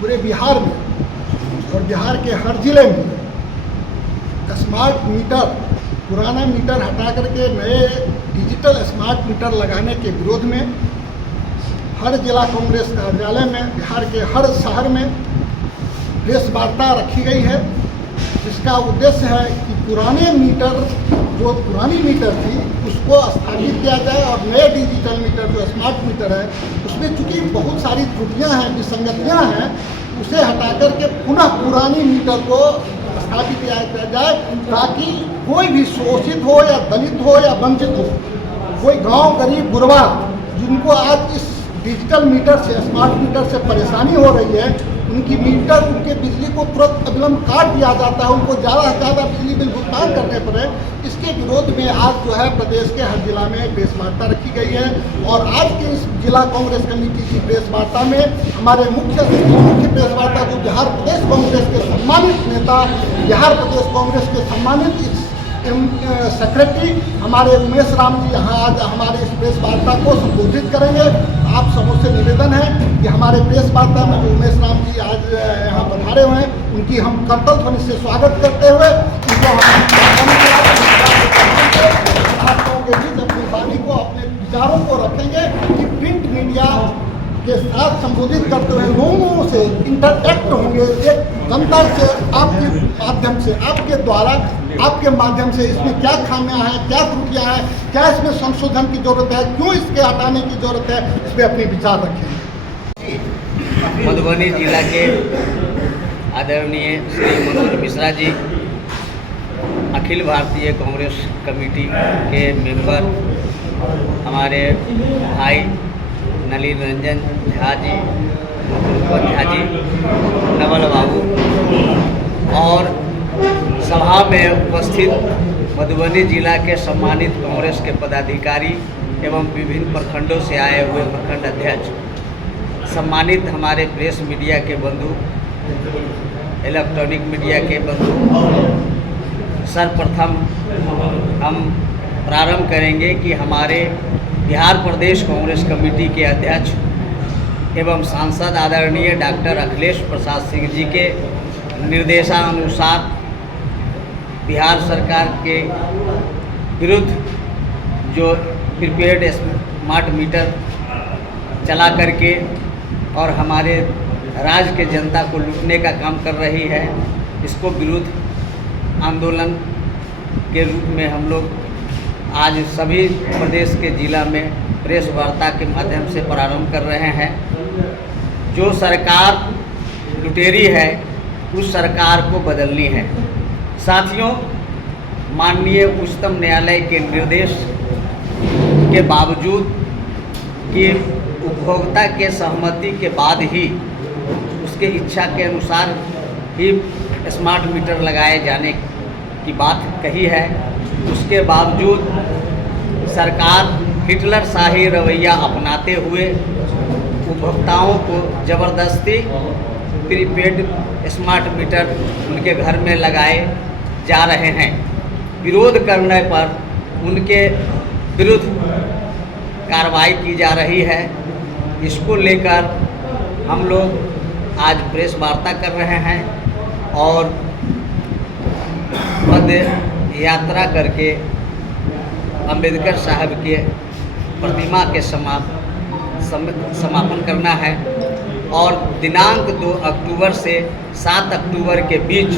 पूरे बिहार में और बिहार के हर जिले में स्मार्ट मीटर, पुराना मीटर हटा करके नए डिजिटल स्मार्ट मीटर लगाने के विरोध में हर जिला कांग्रेस कार्यालय में बिहार के हर शहर में प्रेस वार्ता रखी गई है, जिसका उद्देश्य है कि पुराने मीटर, जो पुरानी मीटर थी उसको स्थापित किया जाए और नए डिजिटल मीटर जो स्मार्ट मीटर है उसमें चूँकि बहुत सारी त्रुटियां हैं, विसंगतियां हैं, उसे हटा करके पुनः पुरानी मीटर को स्थापित किया जाए ताकि कोई भी शोषित हो या दलित हो या वंचित हो, कोई गांव गरीब गुरबा जिनको आज इस डिजिटल मीटर से, स्मार्ट मीटर से परेशानी हो रही है, उनकी मीटर, उनके बिजली को तुरंत अविलंब काट दिया जाता है, उनको ज़्यादा से ज़्यादा बिजली बिल भुगतान करने पड़े। इसके विरोध में आज जो है प्रदेश के हर जिला में प्रेस वार्ता रखी गई है और आज के इस जिला कांग्रेस कमेटी की प्रेस वार्ता में हमारे मुख्य प्रेस वार्ता जो बिहार प्रदेश कांग्रेस के सम्मानित नेता, बिहार प्रदेश कांग्रेस के सम्मानित सेक्रेटरी हमारे उमेश राम जी यहाँ आज हमारे इस प्रेस वार्ता को संबोधित करेंगे। आप सबों से निवेदन है कि हमारे प्रेस वार्ता में जो उमेश राम जी आज यहाँ पधारे हुए हैं, उनकी हम करतल ध्वनि से स्वागत करते हुए उनको छात्रों के बीच अपनी वाणी को, अपने विचारों को रखेंगे कि प्रिंट मीडिया के साथ संबोधित करते हुए लोगों से इंटरैक्ट होंगे, एक जनता से आपके माध्यम से, आपके द्वारा, आपके माध्यम से इसमें क्या खामियां हैं, क्या त्रुटियां हैं, क्या इसमें संशोधन की जरूरत है, क्यों इसके हटाने की जरूरत है, इस पर अपने विचार रखें। मधुबनी जिला के आदरणीय श्री मनोज मिश्रा जी, अखिल भारतीय कांग्रेस कमेटी के मेंबर, हमारे भाई नलिन रंजन झा जी, झा जी, नवल बाबू और सभा में उपस्थित मधुबनी जिला के सम्मानित कांग्रेस के पदाधिकारी एवं विभिन्न प्रखंडों से आए हुए प्रखंड अध्यक्ष, सम्मानित हमारे प्रेस मीडिया के बंधु, इलेक्ट्रॉनिक मीडिया के बंधु, सर्वप्रथम हम प्रारंभ करेंगे कि हमारे बिहार प्रदेश कांग्रेस कमेटी के अध्यक्ष एवं सांसद आदरणीय डॉक्टर अखिलेश प्रसाद सिंह जी के निर्देशानुसार बिहार सरकार के विरुद्ध जो प्रीपेड स्मार्ट मीटर चला करके और हमारे राज्य के जनता को लूटने का काम कर रही है, इसको विरुद्ध आंदोलन के रूप में हम लोग आज सभी प्रदेश के जिला में प्रेस वार्ता के माध्यम से प्रारंभ कर रहे हैं। जो सरकार लुटेरी है उस सरकार को बदलनी है। साथियों, माननीय उच्चतम न्यायालय के निर्देश के बावजूद कि उपभोक्ता के सहमति के बाद ही उसके इच्छा के अनुसार ही स्मार्ट मीटर लगाए जाने की बात कही है, उसके बावजूद सरकार हिटलर शाही रवैया अपनाते हुए उपभोक्ताओं को ज़बरदस्ती प्रीपेड स्मार्ट मीटर उनके घर में लगाए जा रहे हैं। विरोध करने पर उनके विरुद्ध कार्रवाई की जा रही है। इसको लेकर हम लोग आज प्रेस वार्ता कर रहे हैं और पद यात्रा करके अंबेडकर साहब के प्रतिमा के समापन करना है और दिनांक 2 अक्टूबर से 7 अक्टूबर के बीच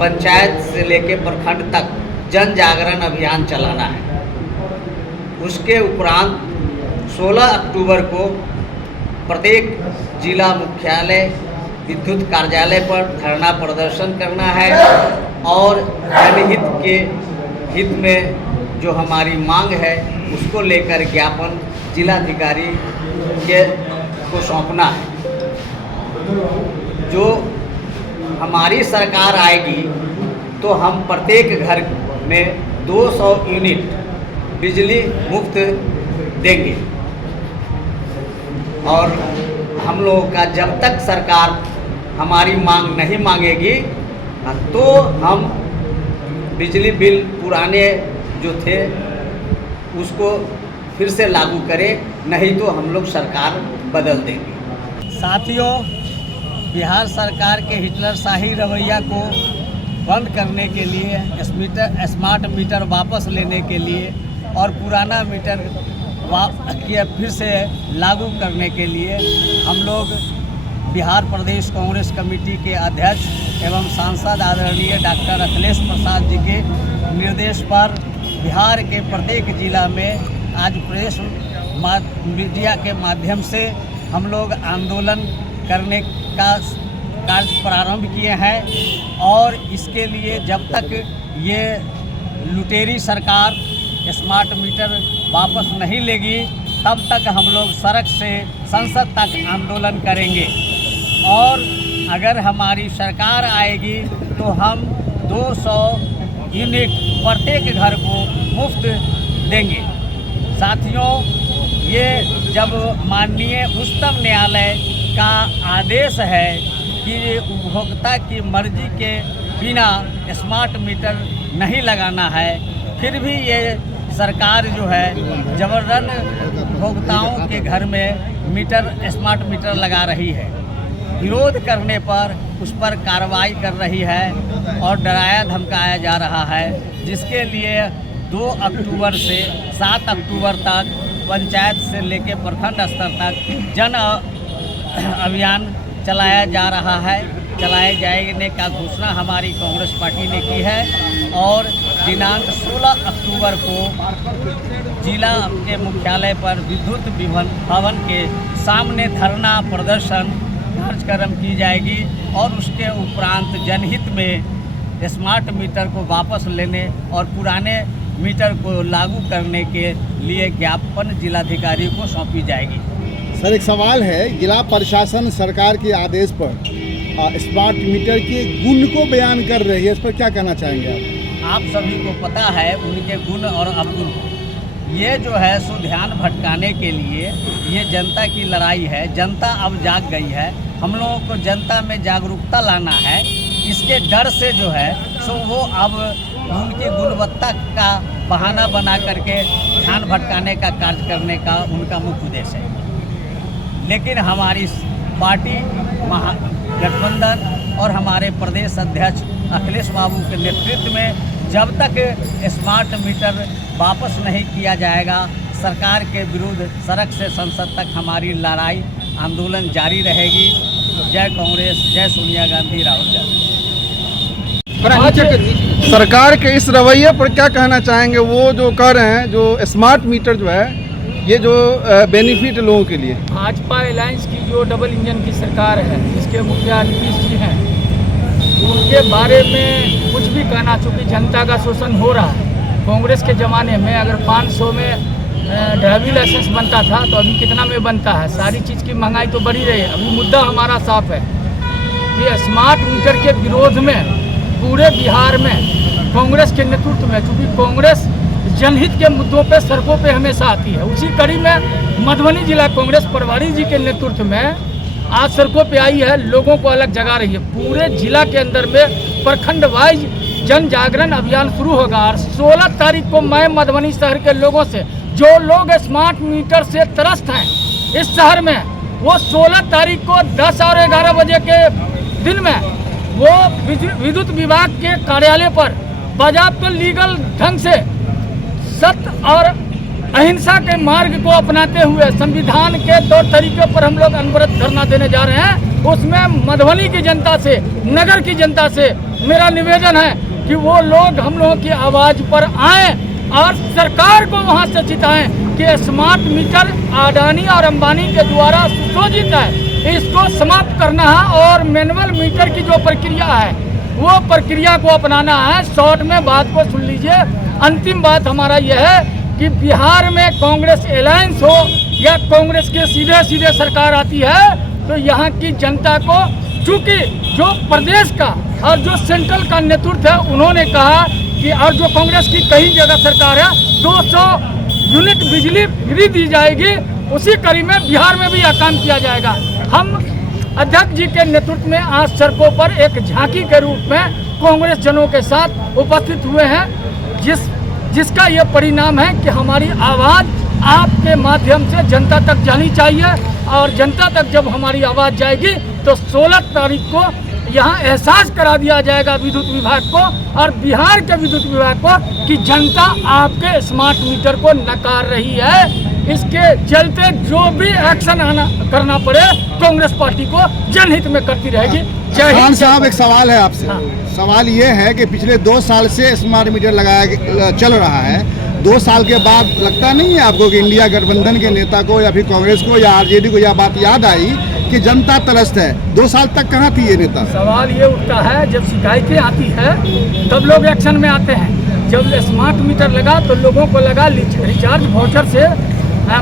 पंचायत से लेकर प्रखंड तक जन जागरण अभियान चलाना है। उसके उपरांत 16 अक्टूबर को प्रत्येक जिला मुख्यालय विद्युत कार्यालय पर धरना प्रदर्शन करना है और जनहित के हित में जो हमारी मांग है उसको लेकर ज्ञापन जिलाधिकारी के को सौंपना है। जो हमारी सरकार आएगी तो हम प्रत्येक घर में 200 यूनिट बिजली मुफ्त देंगे और हम लोगों का जब तक सरकार हमारी मांग नहीं मांगेगी तो हम बिजली बिल पुराने जो थे उसको फिर से लागू करें, नहीं तो हम लोग सरकार बदल देंगे। साथियों, बिहार सरकार के हिटलरशाही रवैया को बंद करने के लिए स्मार्ट मीटर वापस लेने के लिए और पुराना मीटर फिर से लागू करने के लिए हम लोग बिहार प्रदेश कांग्रेस कमेटी के अध्यक्ष एवं सांसद आदरणीय डॉक्टर अखिलेश प्रसाद जी के निर्देश पर बिहार के प्रत्येक जिला में आज प्रेस मीडिया के माध्यम से हम लोग आंदोलन करने का कार्य प्रारंभ किए हैं और इसके लिए जब तक ये लुटेरी सरकार स्मार्ट मीटर वापस नहीं लेगी तब तक हम लोग सड़क से संसद तक आंदोलन करेंगे और अगर हमारी सरकार आएगी तो हम 200 यूनिट प्रत्येक घर को मुफ्त देंगे। साथियों, ये जब माननीय उच्चतम न्यायालय का आदेश है कि उपभोक्ता की मर्जी के बिना स्मार्ट मीटर नहीं लगाना है, फिर भी ये सरकार जो है जबरन उपभोक्ताओं के घर में स्मार्ट मीटर लगा रही है। विरोध करने पर उस पर कार्रवाई कर रही है और डराया धमकाया जा रहा है, जिसके लिए 2 अक्टूबर से 7 अक्टूबर तक पंचायत से लेकर प्रखंड स्तर तक जन अभियान चलाया जा रहा है। चलाए जाने का घोषणा हमारी कांग्रेस पार्टी ने की है और दिनांक 16 अक्टूबर को जिला के मुख्यालय पर विद्युत भवन के सामने धरना प्रदर्शन कार्यक्रम की जाएगी और उसके उपरांत जनहित में स्मार्ट मीटर को वापस लेने और पुराने मीटर को लागू करने के लिए ज्ञापन जिलाधिकारी को सौंपी जाएगी। सर, एक सवाल है, जिला प्रशासन सरकार के आदेश पर स्मार्ट मीटर के गुण को बयान कर रही है, इस पर क्या कहना चाहेंगे आप सभी को पता है उनके गुण और अवगुण। ये जो है सो ध्यान भटकाने के लिए ये जनता की लड़ाई है। जनता अब जाग गई है, हम लोगों को जनता में जागरूकता लाना है। इसके डर से जो है सो वो अब उनकी गुणवत्ता का बहाना बना करके ध्यान भटकाने का कार्य करने का उनका मुख्य उद्देश्य है। लेकिन हमारी पार्टी गठबंधन और हमारे प्रदेश अध्यक्ष अखिलेश बाबू के नेतृत्व में जब तक स्मार्ट मीटर वापस नहीं किया जाएगा, सरकार के विरुद्ध सड़क से संसद तक हमारी लड़ाई आंदोलन जारी रहेगी। जय कांग्रेस, जय सोनिया गांधी, राहुल गांधी। सरकार के इस रवैये पर क्या कहना चाहेंगे? वो जो कह रहे हैं जो स्मार्ट मीटर जो है ये जो बेनिफिट लोगों के लिए, भाजपा अलायंस की जो डबल इंजन की सरकार है, जिसके मुखिया नीतीश जी हैं, उनके बारे में कुछ भी कहना, चूँकि जनता का शोषण हो रहा है। कांग्रेस के ज़माने में अगर 500 में ड्राइविंग लाइसेंस बनता था तो अभी कितना में बनता है? सारी चीज़ की महंगाई तो बढ़ी रही है। अभी मुद्दा हमारा साफ है कि स्मार्ट मीटर के विरोध में पूरे बिहार में कांग्रेस के नेतृत्व में, चूँकि कांग्रेस जनहित के मुद्दों पे सड़कों पे हमेशा आती है, उसी कड़ी में मधुबनी जिला कांग्रेस प्रभारी जी के नेतृत्व में आज सड़कों पे आई है, लोगों को अलग जगा रही है। पूरे जिला के अंदर में प्रखंड वाइज जन जागरण अभियान शुरू होगा और 16 तारीख को मैं मधुबनी शहर के लोगों से, जो लोग स्मार्ट मीटर से त्रस्त हैं इस शहर में, वो 16 तारीख को 10 और 11 बजे के दिन में वो विद्युत विभाग के कार्यालय पर बाजाबत लीगल ढंग से सत्य और अहिंसा के मार्ग को अपनाते हुए संविधान के तौर तरीके पर हम लोग अनवरत धरना देने जा रहे हैं। उसमें मधुबनी की जनता से, नगर की जनता से मेरा निवेदन है कि वो लोग हम लोगों की आवाज़ पर आएँ और सरकार को वहाँ से चिताएं कि स्मार्ट मीटर अडानी और अंबानी के द्वारा सुशोभित है, इसको समाप्त करना है और मैनुअल मीटर की जो प्रक्रिया है वो प्रक्रिया को अपनाना है। शॉर्ट में बात को सुन लीजिए। अंतिम बात हमारा यह है कि बिहार में कांग्रेस अलायंस हो या कांग्रेस के सीधे सीधे सरकार आती है तो यहाँ की जनता को, चूँकि जो प्रदेश का और जो सेंट्रल का नेतृत्व है उन्होंने कहा कि और जो कांग्रेस की कई जगह सरकार है 200 यूनिट बिजली फ्री दी जाएगी, उसी कड़ी में बिहार में भी यह काम किया जाएगा। हम अध्यक्ष जी के नेतृत्व में आज सड़कों पर एक झांकी के रूप में कांग्रेस जनों के साथ उपस्थित हुए हैं, जिसका ये परिणाम है कि हमारी आवाज़ आपके माध्यम से जनता तक जानी चाहिए, और जनता तक जब हमारी आवाज़ जाएगी तो 16 तारीख को यहाँ एहसास करा दिया जाएगा विद्युत विभाग को और बिहार के विद्युत विभाग को कि जनता आपके स्मार्ट मीटर को नकार रही है। इसके चलते जो भी एक्शन करना पड़े कांग्रेस पार्टी को जनहित में करती रहेगी। जय खान हिंद। साहब, एक सवाल है आपसे। हाँ। सवाल ये है कि पिछले 2 साल से स्मार्ट मीटर लगाया चल रहा है, 2 साल के बाद लगता नहीं है आपको कि इंडिया गठबंधन के नेता को या फिर कांग्रेस को या आरजेडी को यह बात याद आई कि जनता त्रस्त है? 2 साल तक कहाँ थी ये नेता? सवाल ये उठता है, जब शिकायतें आती है तब लोग एक्शन में आते हैं। जब स्मार्ट मीटर लगा तो लोगों को लगा रिचार्ज वाउचर से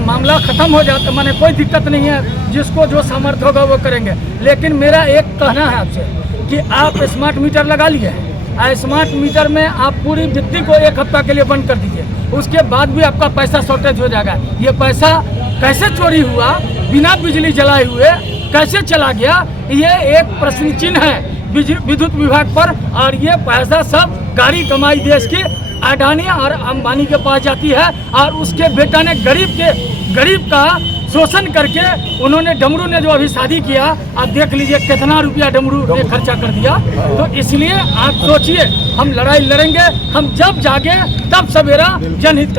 मामला ख़त्म हो जाता, माने कोई दिक्कत नहीं है, जिसको जो सामर्थ्य होगा वो करेंगे। लेकिन मेरा एक कहना है आपसे कि आप स्मार्ट मीटर लगा लिए हैं, स्मार्ट मीटर में आप पूरी बिजली को 1 हफ्ता के लिए बंद कर दीजिए, उसके बाद भी आपका पैसा शॉर्टेज हो जाएगा। ये पैसा कैसे चोरी हुआ, बिना बिजली जलाए हुए कैसे चला गया, ये एक प्रश्न चिन्ह है विद्युत विभाग पर। और ये पैसा सब गाड़ी कमाई देश की अडानी और अंबानी के पास जाती है, और उसके बेटा ने गरीब का शोषण करके उन्होंने डमरू ने जो अभी शादी किया, आप देख लीजिए कितना रुपया डमरू ने खर्चा कर दिया। तो इसलिए आप सोचिए, हम लड़ाई लड़ेंगे, हम जब जागे तब सवेरा जनहित